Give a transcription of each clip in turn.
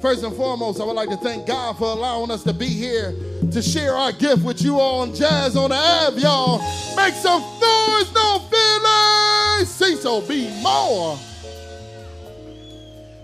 First and foremost, I would like to thank God for allowing us to be here to share our gift with you all on Jazz on the Ave, y'all. Make some noise, no feelings. Say so, be more.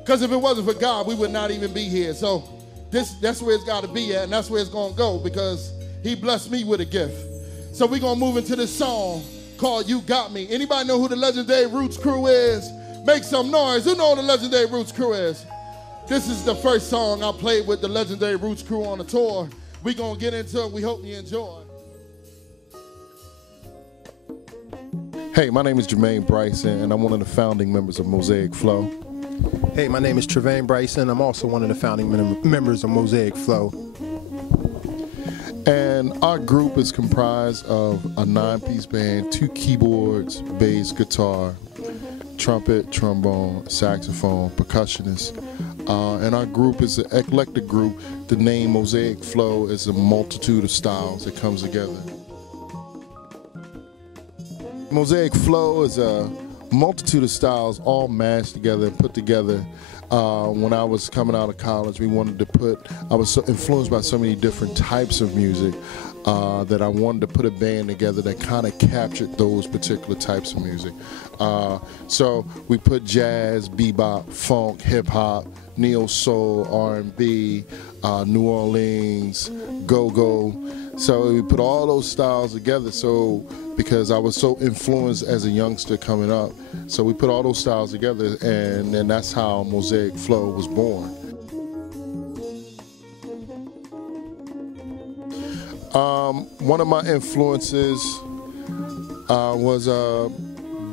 Because if it wasn't for God, we would not even be here. So that's where it's got to be at, and that's where it's going to go, because he blessed me with a gift. So we're going to move into this song called You Got Me. Anybody know who the Legendary Roots Crew is? Make some noise. Who know who the Legendary Roots Crew is? This is the first song I played with the Legendary Roots Crew on the tour. We're going to get into it. We hope you enjoy. Hey, my name is Jermaine Bryson, and I'm one of the founding members of Mozaic Flow. Hey, my name is Travien Bryson. I'm also one of the founding members of Mozaic Flow. And our group is comprised of a 9-piece band, 2 keyboards, bass, guitar, trumpet, trombone, saxophone, percussionist. And our group is an eclectic group. The name Mozaic Flow is a multitude of styles that comes together. Mozaic Flow is a multitude of styles all mashed together and put together. When I was coming out of college, I was so influenced by so many different types of music that I wanted to put a band together that kind of captured those particular types of music. So we put jazz, bebop, funk, hip hop, neo soul, R&B, New Orleans, go-go. So we put all those styles together. So because I was so influenced as a youngster coming up, so we put all those styles together, and then that's how Mozaic Flow was born. One of my influences was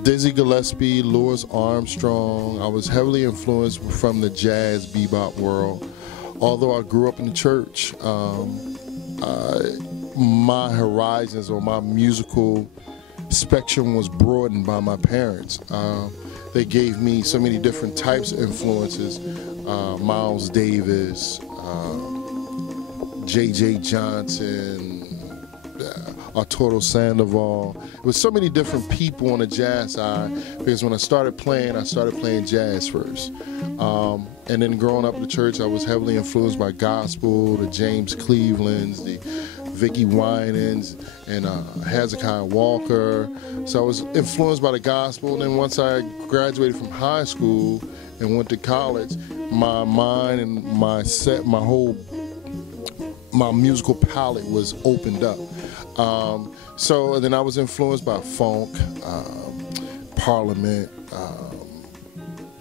Dizzy Gillespie, Louis Armstrong. I was heavily influenced from the jazz bebop world. Although I grew up in the church, my horizons or my musical spectrum was broadened by my parents. They gave me so many different types of influences. Miles Davis, J.J. Johnson, Arturo Sandoval. It was so many different people on the jazz side, because when I started playing jazz first. And then growing up in the church, I was heavily influenced by gospel, the James Clevelands, the Vicky Winans, and Hezekiah Walker. So I was influenced by the gospel. And then once I graduated from high school and went to college, my mind and my musical palette was opened up. So then I was influenced by funk, Parliament,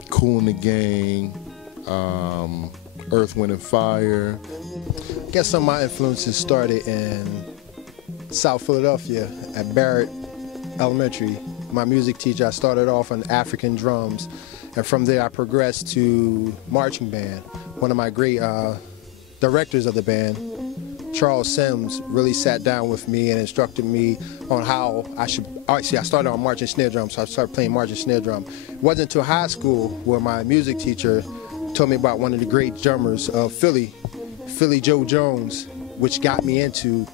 Kool and the Gang, Earth, Wind and Fire. I guess some of my influences started in South Philadelphia at Barrett Elementary. My music teacher, I started off on African drums, and from there I progressed to marching band. One of my great directors of the band, Charles Sims, really sat down with me and instructed me on how I should. Actually, I started on marching snare drum, so I started playing marching snare drum. It wasn't until high school where my music teacher told me about one of the great drummers of Philly Joe Jones, which got me into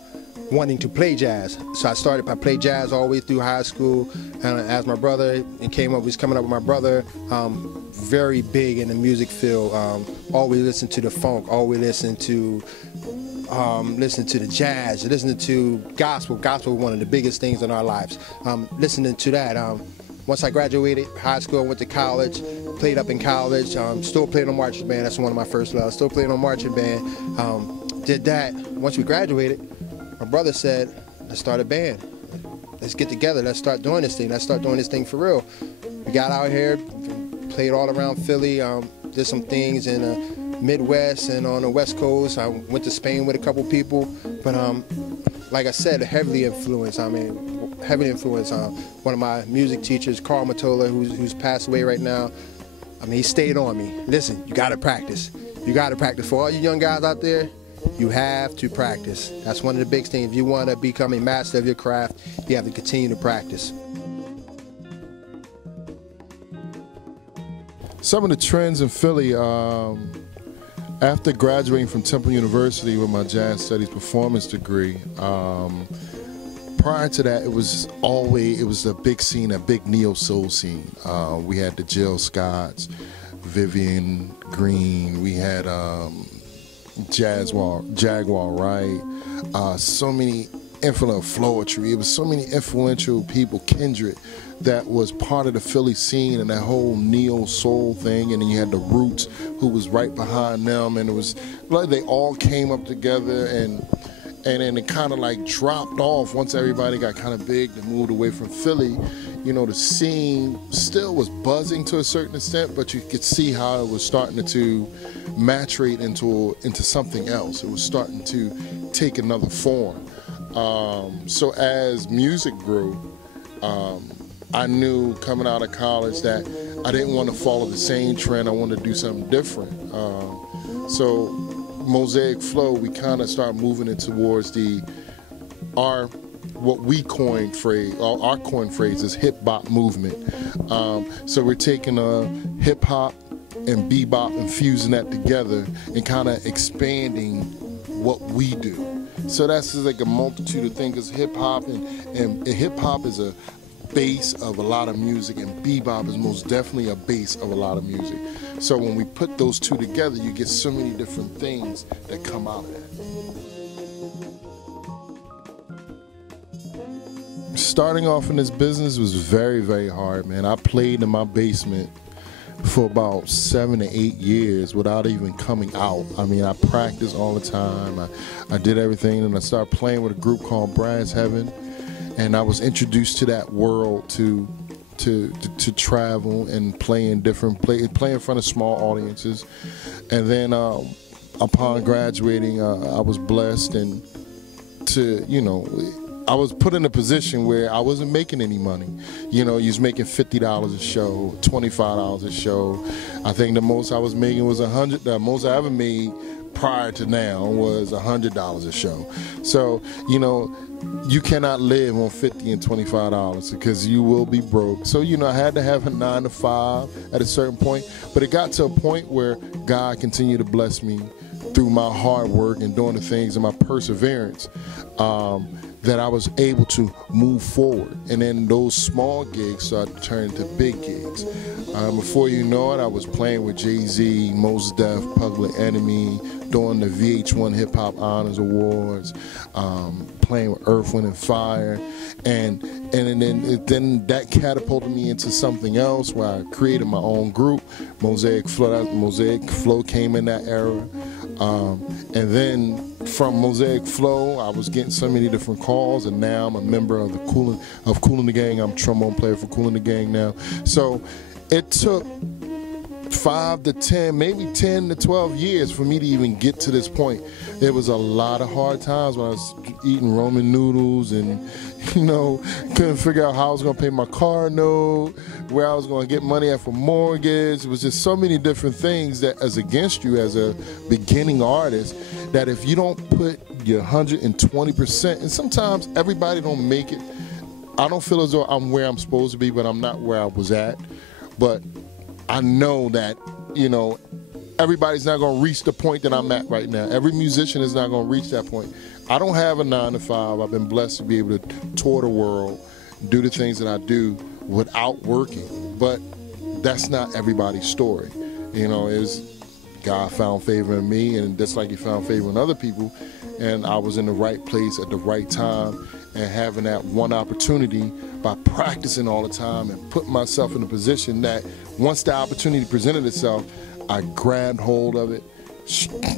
wanting to play jazz. So I played jazz all the way through high school, and as my brother was coming up with my brother, very big in the music field. Always listened to the funk, always listened to the jazz, listening to gospel. Gospel was one of the biggest things in our lives. Listening to that. Once I graduated high school, I went to college, played up in college, still played on marching band. That's one of my first loves. Still played on marching band. Did that. Once we graduated, my brother said, let's start a band. Let's get together. Let's start doing this thing. Let's start doing this thing for real. We got out here, played all around Philly, did some things in the Midwest and on the West Coast. I went to Spain with a couple people. But like I said, heavily influenced. One of my music teachers, Carl Matola, who's passed away right now. He stayed on me. Listen, you gotta practice. You gotta practice. For all you young guys out there, you have to practice. That's one of the big things. If you want to become a master of your craft, you have to continue to practice. Some of the trends in Philly, after graduating from Temple University with my jazz studies performance degree, prior to that, it was a big scene, a big neo soul scene. We had the Jill Scotts, Vivian Green, we had Jaguar, right? So many influential Floetry. It was so many influential people, Kindred, that was part of the Philly scene and that whole neo soul thing. And then you had the Roots, who was right behind them, and it was like they all came up together, and then it kind of like dropped off once everybody got kind of big and moved away from Philly. You know, the scene still was buzzing to a certain extent, but you could see how it was starting to maturate into something else. It was starting to take another form. So as music grew, I knew coming out of college that I didn't want to follow the same trend. I wanted to do something different. So Mozaic Flow, we kind of started moving it towards what we coined phrase, our coined phrase is hip-hop movement. So we're taking hip-hop and bebop and fusing that together and kind of expanding what we do. So that's just like a multitude of things, because hip-hop and hip-hop is a base of a lot of music, and bebop is most definitely a base of a lot of music. So when we put those two together, you get so many different things that come out of that. Starting off in this business was very, very hard, man. I played in my basement for about 7 to 8 years without even coming out. I mean, I practiced all the time. I did everything, and I started playing with a group called Brass Heaven, and I was introduced to that world to travel and play in front of small audiences. And then upon graduating, I was blessed and I was put in a position where I wasn't making any money. You know, you was making $50 a show, $25 a show. I think the most I was making was $100. The most I ever made prior to now was $100 a show. So, you know, you cannot live on $50 and $25 because you will be broke. So, you know, I had to have a 9 to 5 at a certain point. But it got to a point where God continued to bless me through my hard work and doing the things and my perseverance, that I was able to move forward. And then those small gigs started to turn into big gigs. Before you know it, I was playing with Jay-Z, Mos Def, Public Enemy, doing the VH1 Hip Hop Honors Awards, playing with Earth, Wind and Fire, and then that catapulted me into something else where I created my own group, Mozaic Flow. Mozaic Flow came in that era. And then from Mozaic Flow, I was getting so many different calls, and now I'm a member of Kool and the Gang. I'm a trombone player for Kool and the Gang now. So it took 5 to 10, maybe 10 to 12 years for me to even get to this point. There was a lot of hard times when I was eating ramen noodles and, you know, couldn't figure out how I was going to pay my car note, where I was going to get money at for mortgage. It was just so many different things that is against you as a beginning artist, that if you don't put your 120%, and sometimes everybody don't make it. I don't feel as though I'm where I'm supposed to be, but I'm not where I was at. But I know that, you know, everybody's not going to reach the point that I'm at right now. Every musician is not going to reach that point. I don't have a 9 to 5. I've been blessed to be able to tour the world, do the things that I do without working. But that's not everybody's story. You know, God found favor in me, and just like He found favor in other people, and I was in the right place at the right time, and having that one opportunity by practicing all the time and putting myself in a position that once the opportunity presented itself, I grabbed hold of it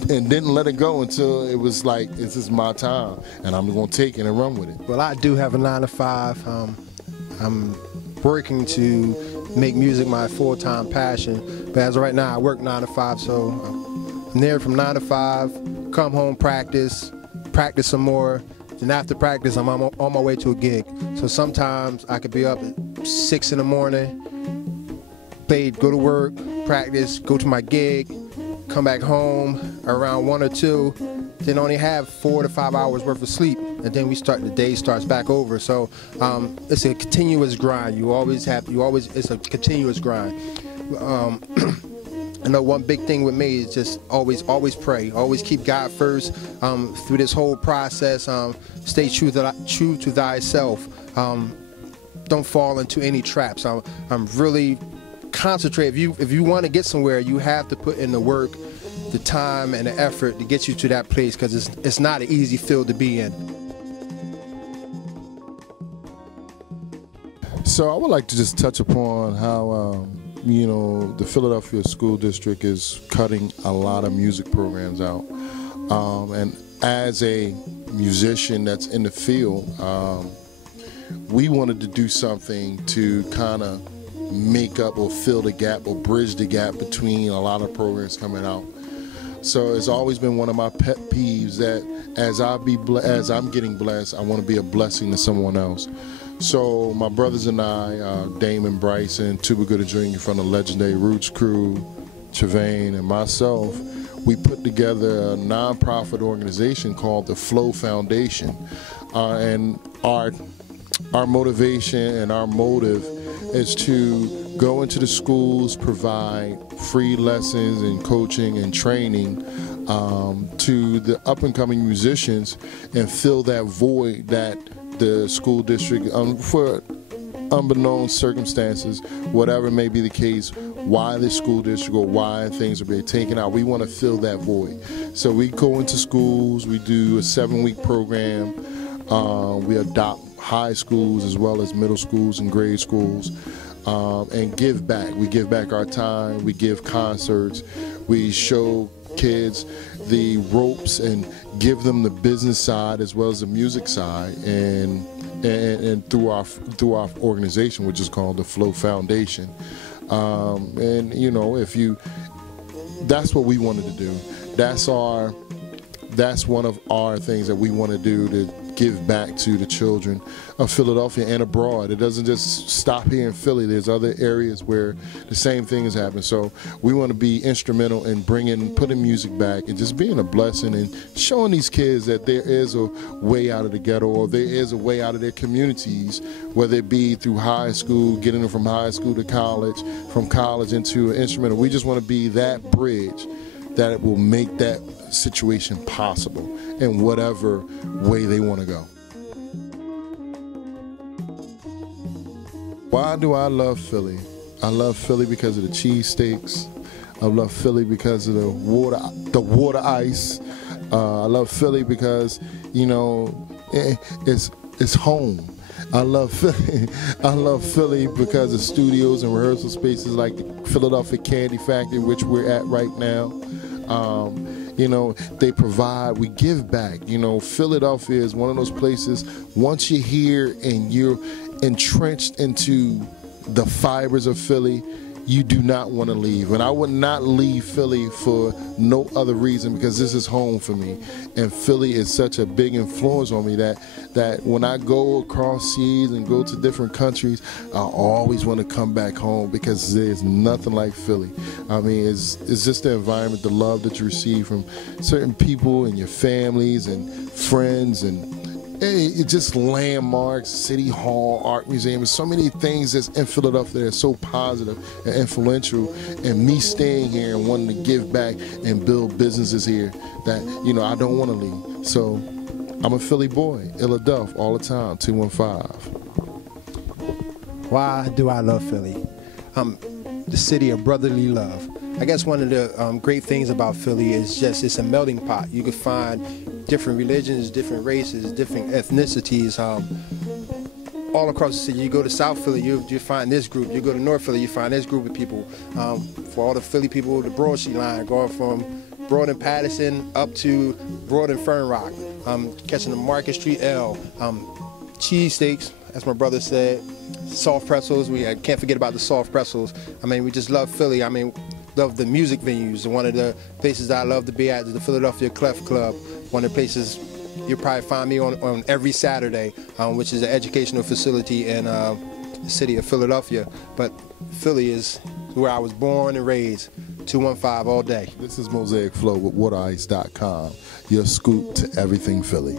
and didn't let it go until it was like, this is my time, and I'm going to take it and run with it. Well, I do have a 9 to 5. I'm working to make music my full-time passion, but as of right now, I work 9 to 5, so I'm there from 9 to 5, come home, practice some more. And after practice, I'm on my way to a gig. So sometimes I could be up at 6 in the morning, go to work, practice, go to my gig, come back home around 1 or 2, then only have 4 to 5 hours worth of sleep, and then the day starts back over. So it's a continuous grind. It's a continuous grind. I know one big thing with me is just always pray. Always keep God first through this whole process. Stay true to thyself. Don't fall into any traps. I'm really concentrate. If you want to get somewhere, you have to put in the work, the time, and the effort to get you to that place, because it's not an easy field to be in. So I would like to just touch upon how you know, the Philadelphia School District is cutting a lot of music programs out, and as a musician that's in the field, we wanted to do something to kind of make up or fill the gap or bridge the gap between a lot of programs coming out. So it's always been one of my pet peeves that as I'm getting blessed, I want to be a blessing to someone else. So my brothers and I, Damon Bryson, Tuba Gooder Jr. from the legendary Roots crew, Travien, and myself, we put together a nonprofit organization called the Flow Foundation. And our motivation and our motive is to go into the schools, provide free lessons and coaching and training to the up-and-coming musicians and fill that void that the school district, for unbeknown circumstances, whatever may be the case, why the school district or why things are being taken out, we want to fill that void. So we go into schools, we do a 7-week program, we adopt high schools as well as middle schools and grade schools, and give back. We give back our time, we give concerts, we show kids the ropes and give them the business side as well as the music side, and through our organization, which is called the Flow Foundation. And you know, that's what we wanted to do. That's one of our things that we want to do, to give back to the children of Philadelphia and abroad. It doesn't just stop here in Philly. There's other areas where the same thing is happening. So we want to be instrumental in putting music back and just being a blessing and showing these kids that there is a way out of the ghetto, or there is a way out of their communities, whether it be through high school, getting them from high school to college, from college into an instrumental. We just want to be that bridge that it will make that situation possible in whatever way they want to go. Why do I love Philly? I love Philly because of the cheesesteaks. I love Philly because of the water ice. I love Philly because, you know, it's home. I love Philly. I love Philly because of studios and rehearsal spaces like the Philadelphia Candy Factory, which we're at right now. You know, they provide, we give back. You know, Philadelphia is one of those places, once you're here and you're entrenched into the fibers of Philly, you do not want to leave. And I would not leave Philly for no other reason, because this is home for me. And Philly is such a big influence on me that when I go across seas and go to different countries, I always want to come back home, because there's nothing like Philly. I mean, it's just the environment, the love that you receive from certain people and your families and friends, and it's just landmarks, City Hall, Art Museum, and so many things that's in Philadelphia that are so positive and influential. And me staying here and wanting to give back and build businesses here that, you know, I don't want to leave. So I'm a Philly boy, Philadelphia all the time, 215. Why do I love Philly? The city of brotherly love. I guess one of the great things about Philly is just it's a melting pot. You can find different religions, different races, different ethnicities all across the city. You go to South Philly, you find this group. You go to North Philly, you find this group of people. For all the Philly people, the Broad Street line, going from Broad and Patterson up to Broad and Fern Rock, catching the Market Street L, cheesesteaks, as my brother said, soft pretzels. We can't forget about the soft pretzels. I mean, we just love Philly. I mean, love the music venues. One of the places that I love to be at is the Philadelphia Clef Club. One of the places you'll probably find me on every Saturday, which is an educational facility in the city of Philadelphia. But Philly is where I was born and raised. 215 all day. This is Mozaic Flow with WaterIce.com, your scoop to everything Philly.